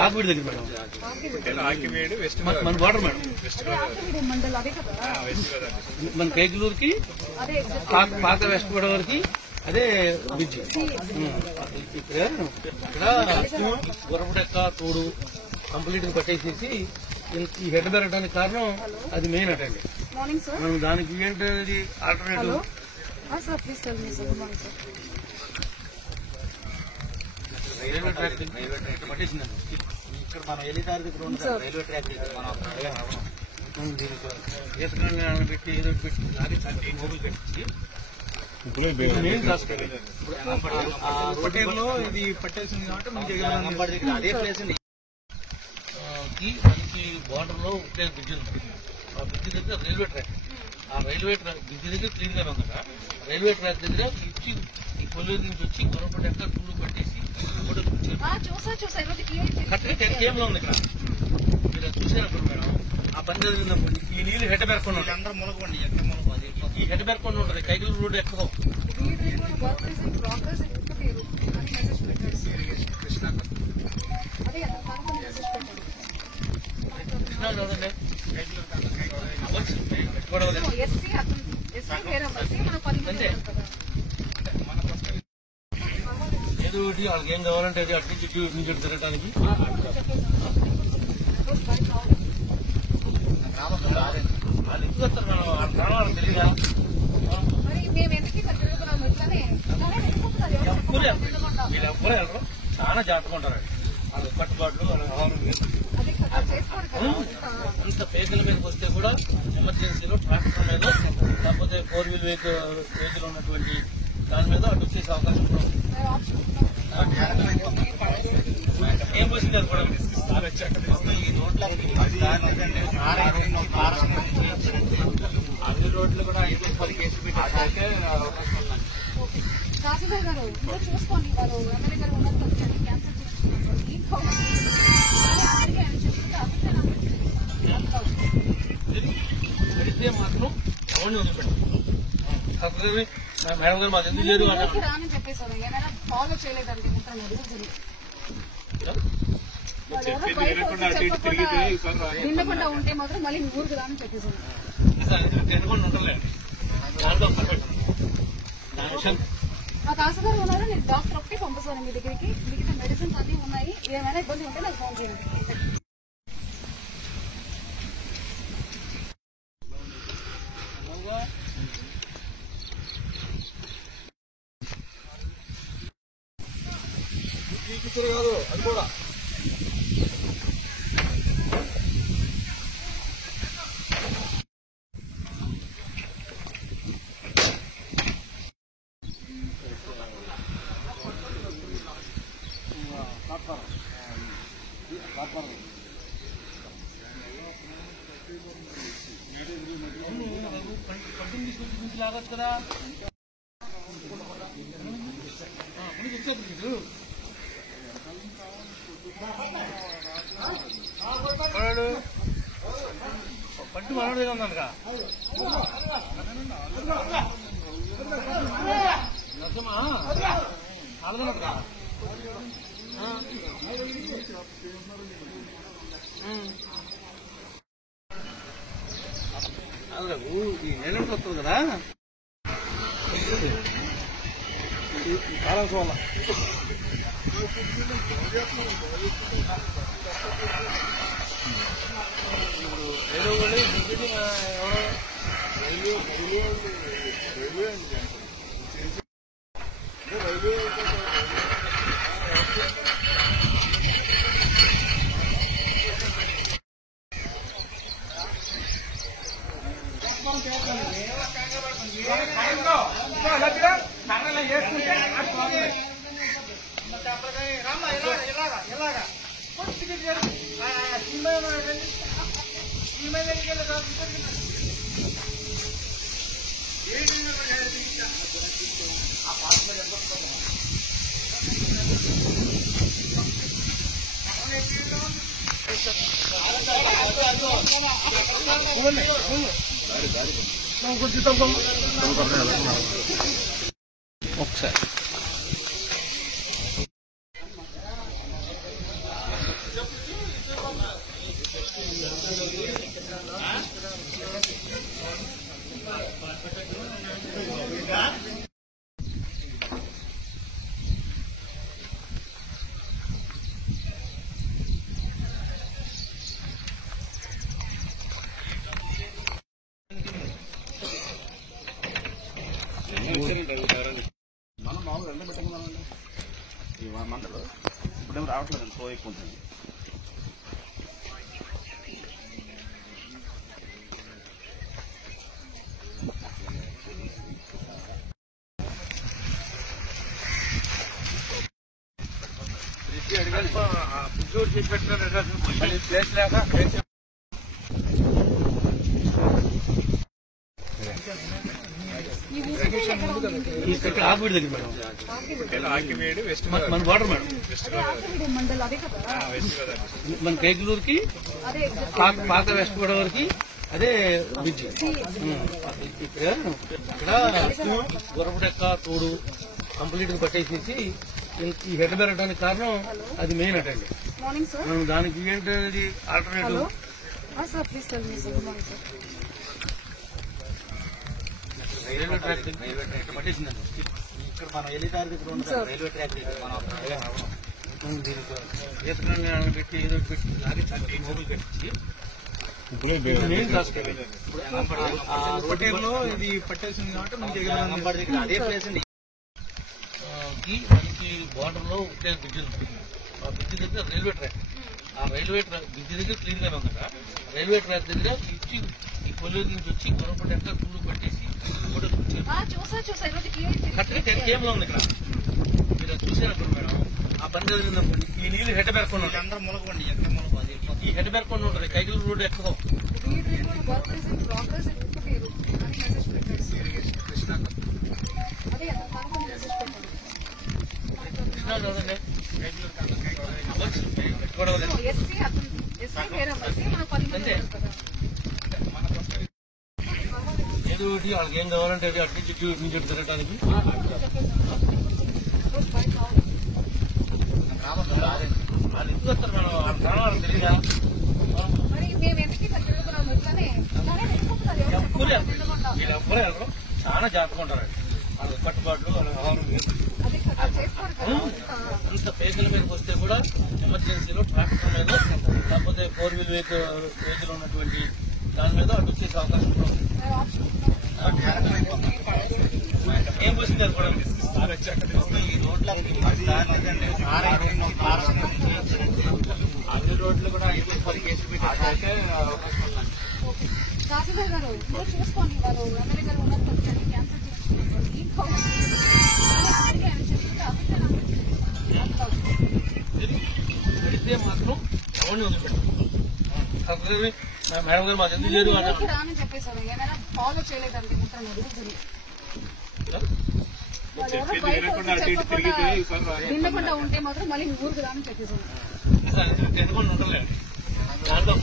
ఆకువీడి దగ్గర మేడం, మన border madam, మన కేకులూరుకి పాత వెస్ట్ గోదావరికి అదే బ్రిడ్జ్. ఇక్కడ గుర్రపుడెక్క తోడు కంప్లీట్ గా పట్టేసేసి ఈ హెడ్ పెరగడానికి కారణం అది మెయిన్ అటండి. మనం దానికి ఏంటి ఆల్టర్నేటివ్ రైల్వే ట్రాక్ పట్టేసిందండి. ఇక్కడ మన ఎలిదారి దగ్గర ఉన్న రైల్వే ట్రాక్ మనం పెట్టి ఏదో పెట్టి మొబైల్ పెట్టి పటేల్లో ఇది పట్టేసింది కాబట్టి మంచిగా అదే ప్లేస్ అండి. మనకి బార్డర్ లో ఉండే బ్రిడ్జ్ ఉంది. ఆ బ్రిడ్జ్ దగ్గర రైల్వే ట్రాక్, ఆ రైల్వే ట్రాక్ బ్రిడ్జ్ దగ్గర క్లీన్ గానే ఉందట. రైల్వే ట్రాక్ దగ్గర ఇచ్చి ఈ కొల్లూరు నుంచి వచ్చి గొడవపడి ఎక్కడ టూలు పట్టేసి కరెక్ట్గా కేమ్లో ఉంది. ఇక్కడ మీరు చూసేటప్పుడు మేడం ఆ పని జరిగినప్పుడు ఈ నీళ్ళు హెడ్ పెరకుండా అందరూ మునగండి, ఎక్కడ మునగదు ఈ హెడ్ పెరకుండా ఉంటుంది. కైకిల్ రోడ్ ఎక్కడో కృష్ణా చూడండి ఏదో ఒకటి వాళ్ళకి ఏం కావాలంటే అది అటు నుంచి తిరగడానికి వాళ్ళు ఎక్కువ వస్తారు మేడం. వాళ్ళకి తెలియదా వీళ్ళెవ్వరూ వెళ్ళరు, చాలా జాగ్రత్తగా ఉంటారండి. వాళ్ళ కట్టుబాట్లు అంత పేజీల మీదకి వస్తే కూడా ఎమర్జెన్సీలో ట్రాక్టర్ మీద లేకపోతే 4 వీల్ వెహికల్ ఉన్నటువంటి దాని మీద అటు వచ్చేసే అవకాశం ఉంటుంది. ఏం వచ్చింది అది కూడా అన్ని రోడ్లు కూడా 5 కేసులు పెట్టి తహసీల్దార్ గారు చూసుకోండి, వాళ్ళు ఎమ్మెల్యే గారు ఉన్నట్టు క్యాన్సర్ పెడితే మాత్రం ఎవరిని వదిలిపెట్టారు. మేడం గారు మాకు ఎందుకు లేదు రాని చెప్పేసారు. ఏమైనా ఫాలో చేయలేదంటే నిండకుండా ఉంటే మాత్రం మళ్ళీ ఊరికి రాని చెప్పేసారు. తినకుండా ఉండలేదు. దాంట్లో మా తహసీల్దార్ ఉన్నారు, నేను డాక్టర్ ఒకటి పంపిస్తాను మీ దగ్గరికి. మిగతా మెడిసిన్స్ అన్ని ఉన్నాయి, ఏమైనా ఇబ్బంది ఉంటే నాకు ఫోన్ చేయండి. కాదు అది కూడా పట్టింగ్ తీసుకొచ్చి లాగచ్చు కదా. వచ్చేది పట్టు మనోడు ఉందనుక నరసమ్మా అలాగనట్టుగా ఈ నేనంటే వస్తుంది కదా కాలం సోళ్ళ ఏదో ఒకసారి మనం మామూలు రెండు పెట్టుకున్నామండి ఈ మంటలు ఇప్పుడేమో రావట్లేదు సో ఎక్కువ ఉంటుంది. ప్లేస్ లేక ఇక్కడ ఆకువీడి దగ్గర మేడం, మన బార్డర్ మేడం, మండల్ అదే కదా, మన కైకలూరుకి అదే ఎగ్జాక్ట్ పాత వెస్ట్ గోదావరికి అదే బ్రిడ్జ్. ఇక్కడ గుర్రపుడెక్క తోడు కంప్లీట్ గా పట్టేసేసి ఈ హెడ్ పెరగడానికి కారణం అది మెయిన్ అటండి. Morning sir. మనం దానికి ఏంటి alternative sir please tell me sir. Good morning sir. Railway track పట్టేసిందండి. ఇక్కడ మనం ఎల్లిదారి దగ్గర ఉన్న రైల్వే ట్రాక్ దగ్గర మనం ఈతకాన్ని పెట్టి ఏదో పెట్టి లాగే చంటి మోగులు కట్టించి మెయిన్ రాసుకెళ్ళి పటేల్లో ఇది పట్టేసింది కాబట్టి మన దగ్గర అదే ప్లేస్ అండి. మనకి బార్డర్ లో ఒకటే బ్రిడ్జ్ ఉంది. ఆ బ్రిడ్జ్ దగ్గర రైల్వే ట్రాక్, ఆ రైల్వే ట్రాక్ బ్రిడ్జ్ దగ్గర క్లీన్ గానే ఉందట. రైల్వే ట్రాక్ దగ్గర ఇచ్చి ఈ కొల్లూరు నుంచి వచ్చి గుర్రపుడెక్క ఎక్కడ తూడు పట్టేసి చూసా ఈరోజు క్లియర్ కరెక్ట్గా 10 km లో ఉంది ఇక్కడ. మీరు చూసినప్పుడు మేడం ఆ పని జరిగినప్పుడు ఈ నీళ్లు హెడ్ పెరకుండా ఉంటాయి. అందరూ మొలకండి ఎంత మొలక అది ఈ హెడ్ పెరకుండా ఉంటుంది. కైకలూరు రోడ్డు ఎక్కదో వర్క్ ఇస్ ఇన్ ప్రోగ్రెస్ అని మెసేజ్ పెట్టాడు. కృష్ణ అదే కనుక మెసేజ్ పెట్టాడు. కృష్ణా చూడండి కూడా ఎస్సీ అతను ఎస్సీ వేరే ఎస్సీ మన 10 మంది కదా. ఏదో ఒకటి వాళ్ళకి ఏం కావాలంటే అది అటు నుంచి ఇటు నుంచి తిరగడానికి వాళ్ళు ఎందుకు వస్తారు మేడం? వాళ్ళ ప్రాణం వాళ్ళకి తెలియదా? మరి మేము ఎందుకు ఇక్కడ తిరుగుతున్నాము ఇట్లానే అలానే వెళ్ళిపోతున్నారు. వీళ్ళెవ్వరే వెళ్ళరు, చాలా జాగ్రత్తగా ఉంటారండి. వాళ్ళ కట్టుబాట్లు వాళ్ళ వ్యవహారం అదే కదా చేసుకోరు కదా. అంత పేకల మీదకి వస్తే కూడా ఎమర్జెన్సీలో ట్రాక్టర్ మీద లేకపోతే 4 wheel వెహికల్ ఉన్నటువంటి దాని మీద అటు వచ్చేసే అవకాశం ఉంది. ఏం వచ్చింది అది కూడా ఈ రోడ్ల అన్ని రోడ్లు కూడా 5-10 కేసులు పెట్టి అవకాశం ఉందండి. తహసీల్దార్ గారు మీరు చూసుకోండి. వాళ్ళు ఎమ్మెల్యే గారు ఉన్నారు కదా, క్యాన్సర్ చేసుకోండి. పెడితే మాత్రం ఎవరిని వదిలిపెట్టారు. మేడం గారు మాకు ఎందుకు లేదు ఊరికి రాని చెప్పేశారు. ఏమైనా ఫాలో చేయలేదండి ముద్ర రూల్స్. వినకుండా ఉంటే మాత్రం మళ్ళీ ఊరికి రాని చెప్పేశారు. ఎందుకుండా ఉండలేదు దాంట్లో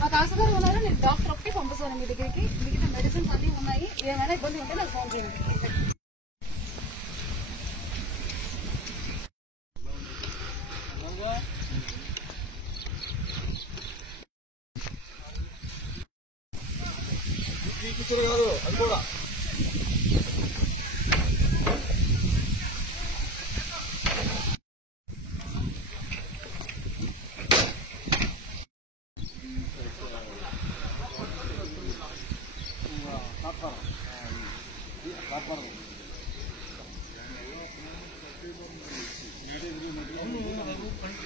మా తహసీల్దార్ ఉన్నారు, నేను డాక్టర్ ఒకటి పంపిస్తాను మీ దగ్గరికి. మిగతా మెడిసిన్స్ అన్ని ఉన్నాయి. ఏమైనా ఇబ్బంది ఉంటే నాకు ఫోన్ చేయండి. కాదు అది కూడా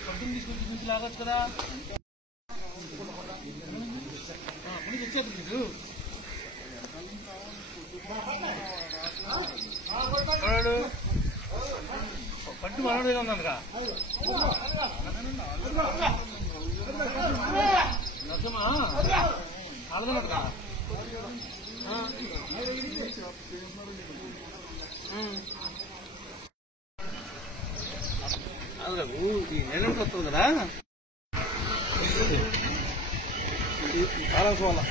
పంపిణీ తీసుకొచ్చి లాగొచ్చు కదా. వచ్చేది పట్టు మనోడిగా ఉందంటగా నచ్చమా అలాగనట్టుగా ఈ నెల వస్తుంది కదా చాలా చూడాలి.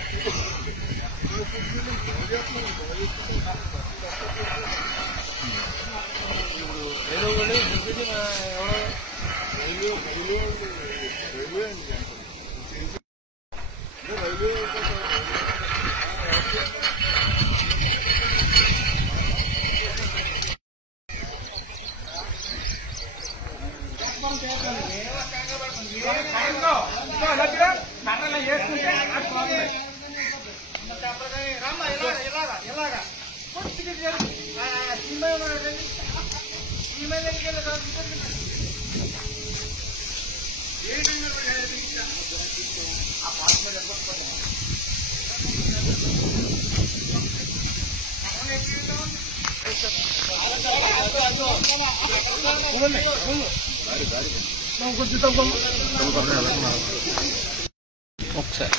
ఒకసారి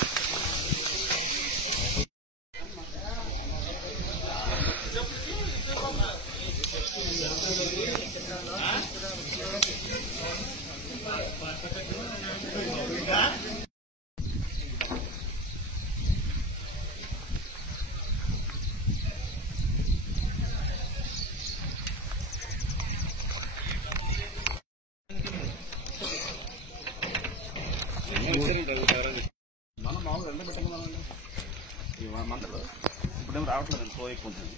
మనం మామూలుగా ఎంత పెట్టమన్నామండి ఈ మంటలు ఇప్పుడేమో రావట్లేదు, ఫ్లో ఎక్కువ ఉంటుంది.